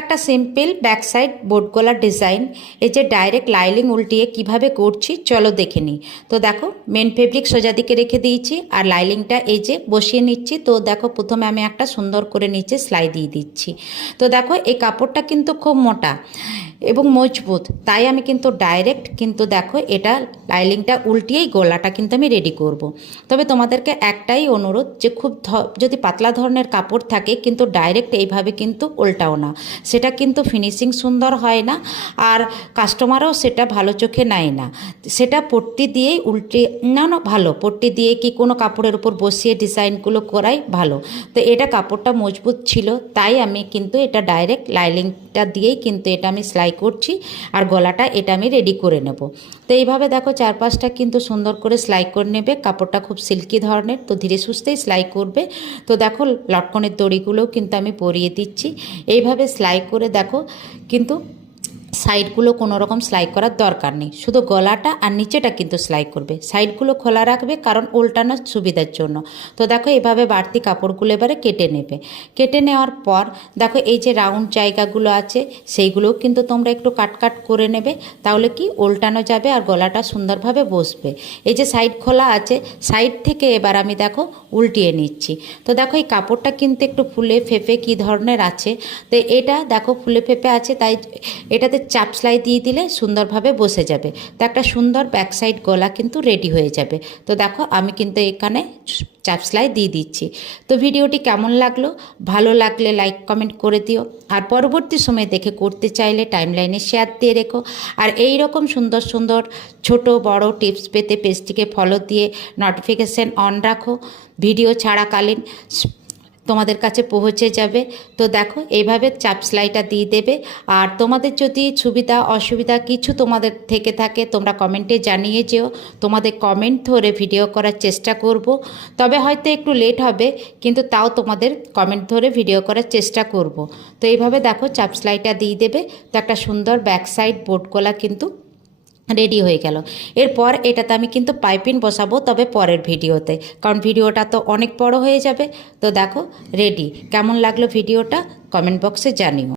একটা simple back side boat গলার design এই যে ডাইরেক্ট লাইলিং উল্টিয়ে কিভাবে করছি চলো দেখে নিই। তো দেখো মেন ফেব্রিক সোজা দিকে রেখে দিয়েছি আর লাইলিংটা এই যে বসিয়ে নিচ্ছি। তো দেখো প্রথমে আমি একটা সুন্দর করে নিচে সেলাই দিয়ে দিচ্ছি। তো দেখো এই কাপড়টা কিন্তু খুব মোটা এবং মজবুত, তাই আমি কিন্তু ডাইরেক্ট কিন্তু দেখো এটা লাইলিংটা উল্টিয়েই গলাটা কিন্তু আমি রেডি করব। তবে তোমাদেরকে একটাই অনুরোধ যে খুব যদি পাতলা ধরনের কাপড় থাকে কিন্তু ডাইরেক্ট এইভাবে কিন্তু উল্টাও না, সেটা কিন্তু ফিনিশিং সুন্দর হয় না আর কাস্টমারও সেটা ভালো চোখে নেয় না। সেটা পট্টি দিয়েই উল্টে না ভালো, পট্টি দিয়ে কি কোনো কাপড়ের উপর বসিয়ে ডিজাইনগুলো করাই ভালো। তো এটা কাপড়টা মজবুত ছিল তাই আমি কিন্তু এটা ডাইরেক্ট লাইলিংটা দিয়েই কিন্তু এটা আমি সেলাই করছি আর গলাটা এটা আমি রেডি করে নেব। তো এইভাবে দেখো চারপাশটা কিন্তু সুন্দর করে সেলাই করে নেবে। কাপড়টা খুব সিল্কি ধরনের, তো ধীরে সুস্থেই সেলাই করবে। তো দেখো লটকনের দড়িগুলোও কিন্তু আমি পরিয়ে দিচ্ছি। এইভাবে সেলাই করে দেখো কিন্তু সাইডগুলো কোনো রকম সেলাই করার দরকার নেই, শুধু গলাটা আর নিচেটা কিন্তু সেলাই করবে। সাইডগুলো খোলা রাখবে কারণ উল্টানোর সুবিধার জন্য। তো দেখো এভাবে বাড়তি কাপড়গুলো এবারে কেটে নেবে। কেটে নেওয়ার পর দেখো এই যে রাউন্ড জায়গাগুলো আছে সেইগুলোও কিন্তু তোমরা একটু কাট করে নেবে, তাহলে কি উল্টানো যাবে আর গলাটা সুন্দরভাবে বসবে। এই যে সাইড খোলা আছে, সাইড থেকে এবার আমি দেখো উল্টিয়ে নিচ্ছি। তো দেখো এই কাপড়টা কিন্তু একটু ফুলে ফেপে কী ধরনের আছে, তো এটা দেখো ফুলে ফেপে আছে, তাই এটাতে চাপ সেলাই দিয়ে দিলে সুন্দরভাবে বসে যাবে। তো একটা সুন্দর ব্যাক সাইড গলা কিন্তু রেডি হয়ে যাবে। তো দেখো আমি কিন্তু এখানে চাপ সেলাই দিয়ে দিচ্ছি। তো ভিডিওটি কেমন লাগলো, ভালো লাগলে লাইক কমেন্ট করে দিও আর পরবর্তী সময় দেখে করতে চাইলে টাইমলাইনে শেয়ার দিয়ে রেখো। আর এই রকম সুন্দর সুন্দর ছোট বড় টিপস পেতে পেজটিকে ফলো দিয়ে নোটিফিকেশান অন রাখো, ভিডিও ছাড়াকালীন তোমাদের কাছে পৌঁছে যাবে। তো দেখো এইভাবে চাপ সেলাইটা দিয়ে দেবে। আর তোমাদের যদি সুবিধা অসুবিধা কিছু তোমাদের থেকে থাকে তোমরা কমেন্টে জানিয়ে যেও, তোমাদের কমেন্ট ধরে ভিডিও করার চেষ্টা করব। তবে হয়তো একটু লেট হবে কিন্তু তাও তোমাদের কমেন্ট ধরে ভিডিও করার চেষ্টা করব। তো এইভাবে দেখো চাপ সেলাইটা দিয়ে দেবে। তো একটা সুন্দর ব্যাক সাইড বোট গলা কিন্তু রেডি হয়ে গেল। এরপর এটাতে আমি কিন্তু পাইপিং বসাবো, তবে পরের ভিডিওতে, কারণ ভিডিওটা তো অনেক বড় হয়ে যাবে। তো দেখো রেডি। কেমন লাগলো ভিডিওটা কমেন্ট বক্সে জানিও।